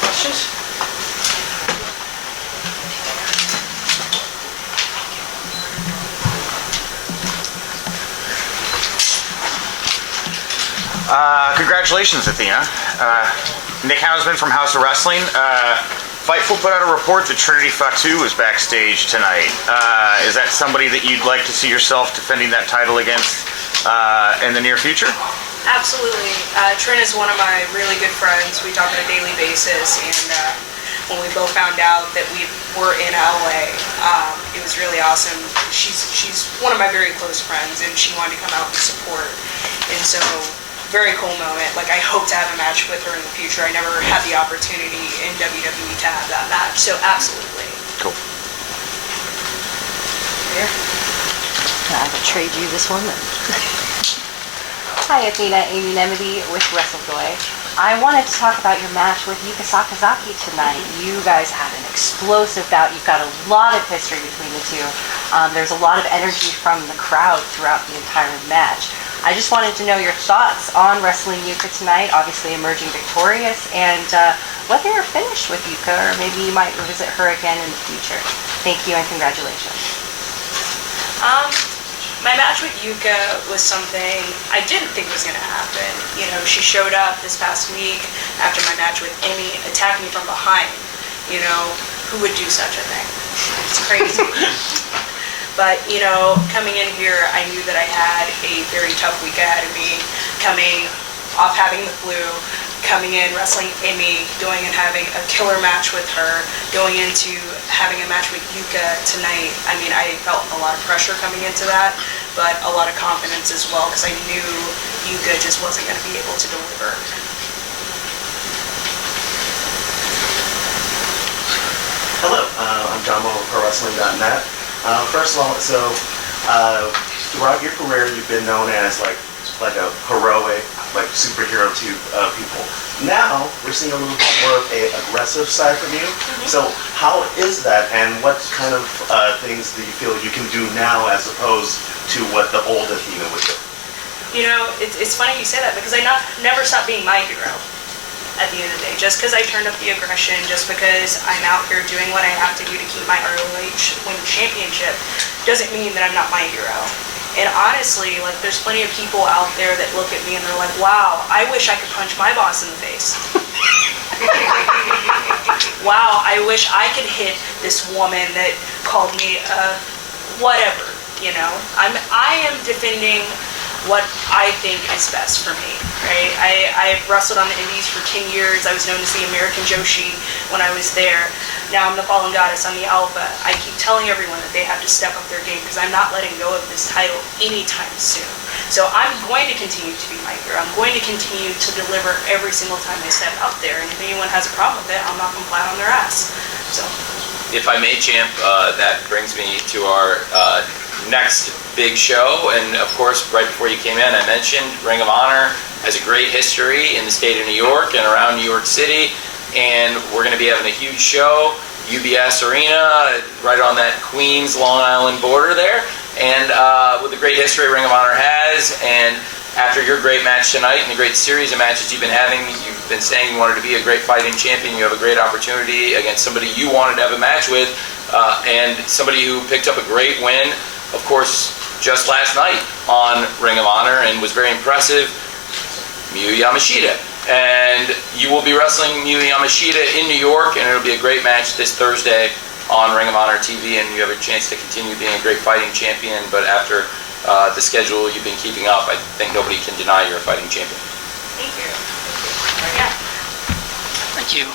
Questions? Congratulations, Athena. Nick Hausman from House of Wrestling. Fightful put out a report that Triniti Fatu is backstage tonight. Is that somebody that you'd like to see yourself defending that title against in the near future? Absolutely. Trin is one of my really good friends. We talk on a daily basis, and when we both found out that we were in LA, it was really awesome. She's one of my very close friends, and she wanted to come out and support. And so, very cool moment. Like, I hope to have a match with her in the future. I never had the opportunity in WWE to have that match, so absolutely. Cool. Here. I will trade you this one then. Hi, Athena, Amy Nemedy with WrestleJoy. I wanted to talk about your match with Yuka Sakazaki tonight. You guys had an explosive bout. You've got a lot of history between the two. There's a lot of energy from the crowd throughout the entire match. I just wanted to know your thoughts on wrestling Yuka tonight, obviously emerging victorious, and whether you're finished with Yuka, or maybe you might revisit her again in the future. Thank you and congratulations. My match with Yuka was something I didn't think was going to happen. You know, she showed up this past week after my match with Amy, attacked me from behind. You know, who would do such a thing? It's crazy. But, you know, coming in here, I knew that I had a very tough week ahead of me, coming off having the flu, coming in, wrestling Amy, going and having a killer match with her, going into having a match with Yuka tonight. I mean, I felt a lot of pressure coming into that, but a lot of confidence as well, because I knew Yuka just wasn't going to be able to deliver. Hello, I'm John Mo of ProWrestling.net. First of all, throughout your career, you've been known as like a heroic, like superhero to people. Now we're seeing a little bit more of an aggressive side from you. Mm-hmm. So how is that, and what kind of things do you feel you can do now as opposed to what the old Athena would do? You know, it's funny you say that, because I never stopped being my hero. At the end of the day, just because I turned up the aggression, just because I'm out here doing what I have to do to keep my ROH Women's Championship, doesn't mean that I'm not my hero. And honestly, like, there's plenty of people out there that look at me and they're like, wow, I wish I could punch my boss in the face. Wow, I wish I could hit this woman that called me whatever, you know. I am defending what I think is best for me, right? I've wrestled on the indies for 10 years. I was known as the American Joshi when I was there. Now I'm the Fallen Goddess, I'm the Alpha. I keep telling everyone that they have to step up their game, because I'm not letting go of this title anytime soon. So I'm going to continue to be my hero. I'm going to continue to deliver every single time I step out there, and if anyone has a problem with it, I'm not going to flat on their ass. So, if I may, Champ, that brings me to our next big show, and of course, right before you came in, I mentioned Ring of Honor has a great history in the state of New York and around New York City, and we're going to be having a huge show, UBS Arena, right on that Queens, Long Island border there, and with the great history Ring of Honor has, and after your great match tonight and the great series of matches you've been having, you've been saying you wanted to be a great fighting champion, you have a great opportunity against somebody you wanted to have a match with, and somebody who picked up a great win, of course, just last night on Ring of Honor, and was very impressive, Miyu Yamashita. And you will be wrestling Miyu Yamashita in New York, and it'll be a great match this Thursday on Ring of Honor TV, and you have a chance to continue being a great fighting champion, but after the schedule you've been keeping up, I think nobody can deny you're a fighting champion. thank you. Yeah. Thank you.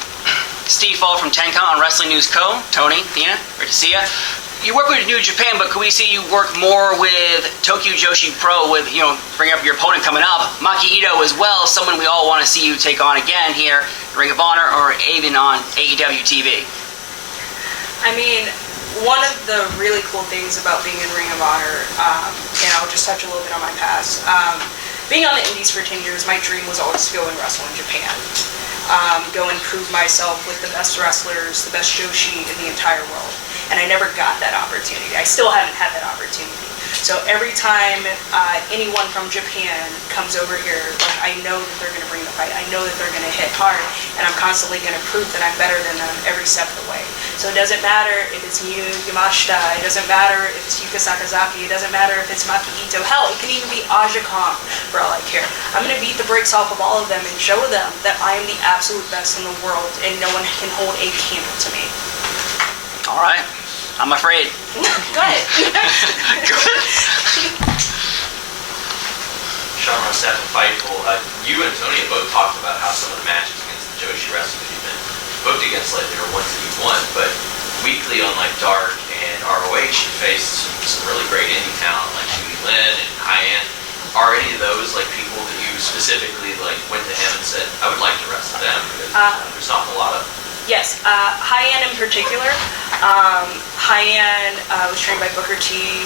Steve Fall from Tenkan on Wrestling News Co. Tony, Athena, great to see you. You work with New Japan, but could we see you work more with Tokyo Yoshi Pro, with, you know, bring up your opponent coming up, Maki Ito as well, someone we all want to see you take on again here, Ring of Honor, or even on AEW TV? I mean, one of the really cool things about being in Ring of Honor, and I'll just touch a little bit on my past, being on the indies for 10 years, my dream was always to go and wrestle in Japan. Go and prove myself with the best wrestlers, the best Joshi in the entire world. And I never got that opportunity. I still haven't had that opportunity. So every time anyone from Japan comes over here, like, I know that they're going to bring the fight. I know that they're going to hit hard, and I'm constantly going to prove that I'm better than them every step of the way. So it doesn't matter if it's Miyu Yamashita, it doesn't matter if it's Yuka Sakazaki, it doesn't matter if it's Maki Ito. Hell, it can even be Aja Kong, for all I care. I'm going to beat the brakes off of all of them and show them that I am the absolute best in the world, and no one can hold a candle to me. All right. I'm afraid. Go ahead. Good. Sean Rossett and Fightful, you and Tony have both talked about how some of the matches against the Joshi wrestlers you've been booked against lately are ones that you've won, but weekly on like Dark and ROH, you faced some really great indie talent like Judy Lin and High-End. Are any of those like people that you specifically like went to him and said, I would like to wrestle them? Because there's not a lot of them. Yes, High-End in particular. High-End was trained by Booker T,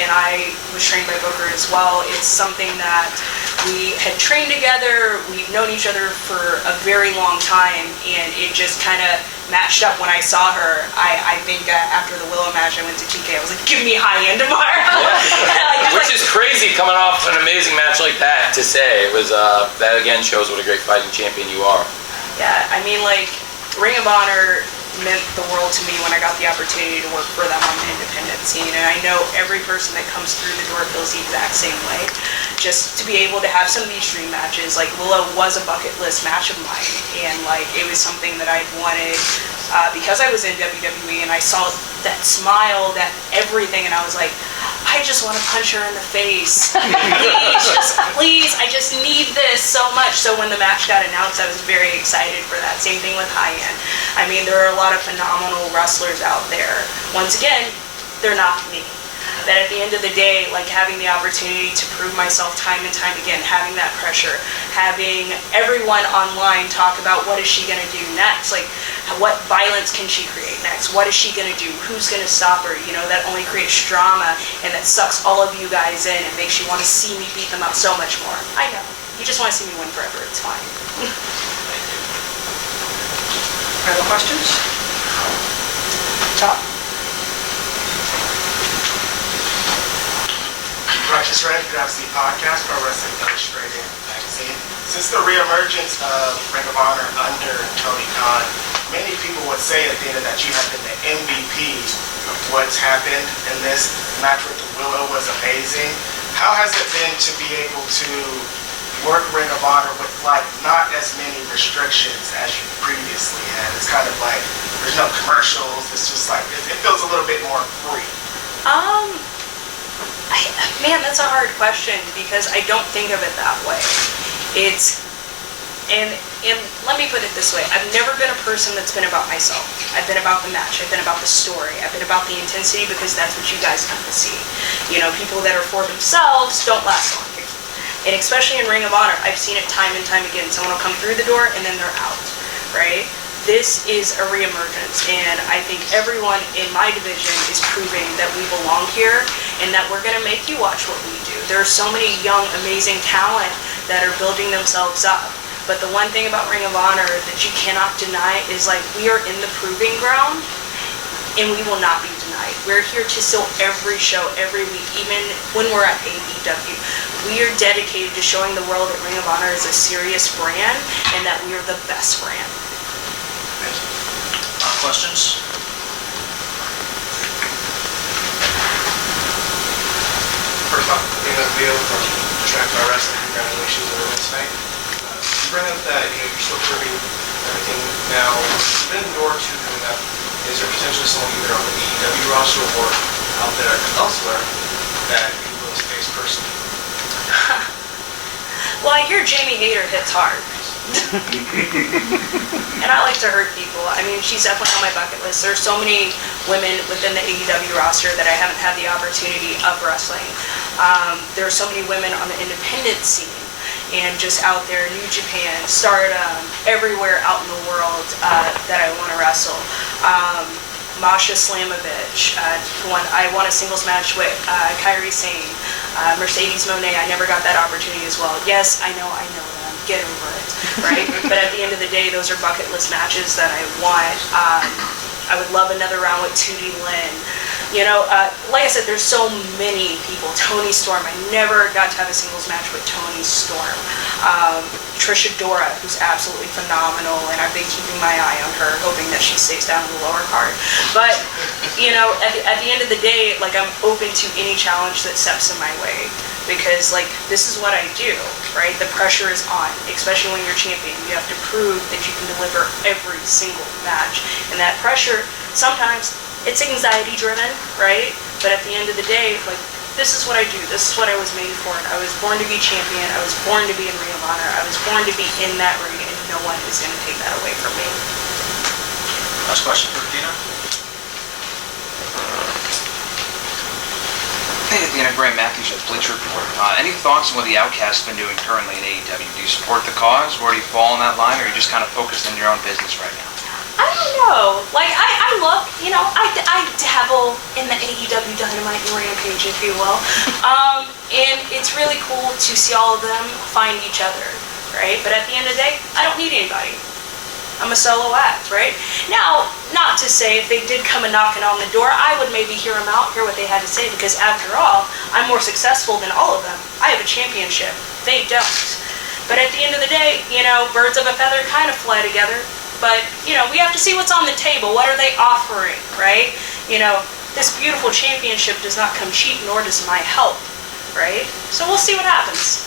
and I was trained by Booker as well. It's something that we had trained together. We've known each other for a very long time, and it just kind of matched up when I saw her. I think after the Willow match, I went to TK. I was like, give me High-End tomorrow. Which is crazy coming off an amazing match like that to say. It was that again shows what a great fighting champion you are. Yeah, I mean, like, Ring of Honor meant the world to me when I got the opportunity to work for them on the independent scene, and I know every person that comes through the door feels the exact same way. Just to be able to have some of these dream matches, like Willow was a bucket list match of mine, and like it was something that I'd wanted because I was in WWE and I saw that smile, that everything, and I was like, I just want to punch her in the face. Please, I just need this so much. So when the match got announced, I was very excited for that. Same thing with High-End. I mean, there are a lot of phenomenal wrestlers out there. Once again, they're not me. But at the end of the day, like having the opportunity to prove myself time and time again, having that pressure, having everyone online talk about what is she going to do next, like what violence can she create next, what is she going to do, who's going to stop her, you know, that only creates drama and that sucks all of you guys in and makes you want to see me beat them up so much more. I know. You just want to see me win forever. It's fine. Other questions? Top. Righteous Red, Gravity Podcast, Pro Wrestling Illustrated magazine. Since the reemergence of Ring of Honor under Tony Khan, many people would say, Athena, that you have been the MVP of what's happened, and this match with the Willow was amazing. How has it been to be able to work Ring of Honor with like not as many restrictions as you previously had? It's kind of like there's no commercials. It's just like it feels a little bit more free. Man, that's a hard question because I don't think of it that way. And let me put it this way. I've never been a person that's been about myself. I've been about the match. I've been about the story. I've been about the intensity because that's what you guys come to see. You know, people that are for themselves don't last long. And especially in Ring of Honor, I've seen it time and time again. Someone will come through the door and then they're out, right? This is a reemergence, and I think everyone in my division is proving that we belong here and that we're going to make you watch what we do. There are so many young, amazing talent that are building themselves up. But the one thing about Ring of Honor that you cannot deny is like we are in the proving ground and we will not be denied. We're here to sell every show, every week, even when we're at AEW. We are dedicated to showing the world that Ring of Honor is a serious brand and that we are the best brand. Questions? First off, Athena Veal from Track by Wrestling, congratulations on the win tonight. You bring up that you're still proving everything now. Within your two coming up, is there potentially someone either on the AEW roster or out there elsewhere that you will face personally? Well, I hear Jamie Hayter hits hard. And I like to hurt people. I mean, she's definitely on my bucket list. There's so many women within the AEW roster that I haven't had the opportunity of wrestling. There are so many women on the independent scene and just out there, New Japan, Stardom, everywhere out in the world that I want to wrestle. Masha Slamovich, I won a singles match with Kairi Sane. Mercedes Moné, I never got that opportunity as well. Yes, I know them. Get over it, right? But at the end of the day, those are bucket list matches that I want. I would love another round with Tootie Lynn. Like I said, there's so many people. Toni Storm, I never got to have a singles match with Toni Storm. Trisha Dora, who's absolutely phenomenal, and I've been keeping my eye on her, hoping that she stays down in the lower card. But, at the end of the day, like, I'm open to any challenge that steps in my way. Because, like, this is what I do, right? The pressure is on, especially when you're champion. You have to prove that you can deliver every single match. And that pressure, sometimes, it's anxiety driven, right? But at the end of the day, like, this is what I do. This is what I was made for. I was born to be champion. I was born to be in Ring of Honor. I was born to be in that ring, and no one is going to take that away from me. Last question for Athena. Hey, Athena, Graham Matthews with Bleacher Report. Any thoughts on what the Outcasts have been doing currently in AEW? Do you support the cause? Where do you fall on that line? Or are you just kind of focused on your own business right now? I don't know. Like, I look, I dabble in the AEW Dynamite and Rampage, if you will. And it's really cool to see all of them find each other, right? But at the end of the day, I don't need anybody. I'm a solo act, right? Now, not to say if they did come and knocking on the door, I would maybe hear them out, hear what they had to say, because after all, I'm more successful than all of them. I have a championship. They don't. But at the end of the day, birds of a feather kind of fly together. But, we have to see what's on the table. What are they offering, right? This beautiful championship does not come cheap, nor does my help, right? So we'll see what happens.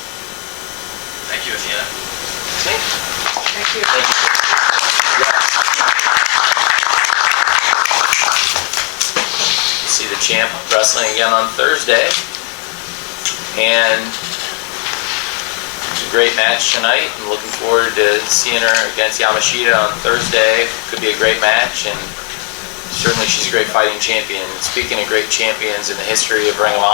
Thank you, Athena. Thank you. See the champ wrestling again on Thursday. And it's a great match tonight. I'm looking forward to seeing her against Yamashita on Thursday. Could be a great match, and certainly she's a great fighting champion. Speaking of great champions in the history of Ring of Honor,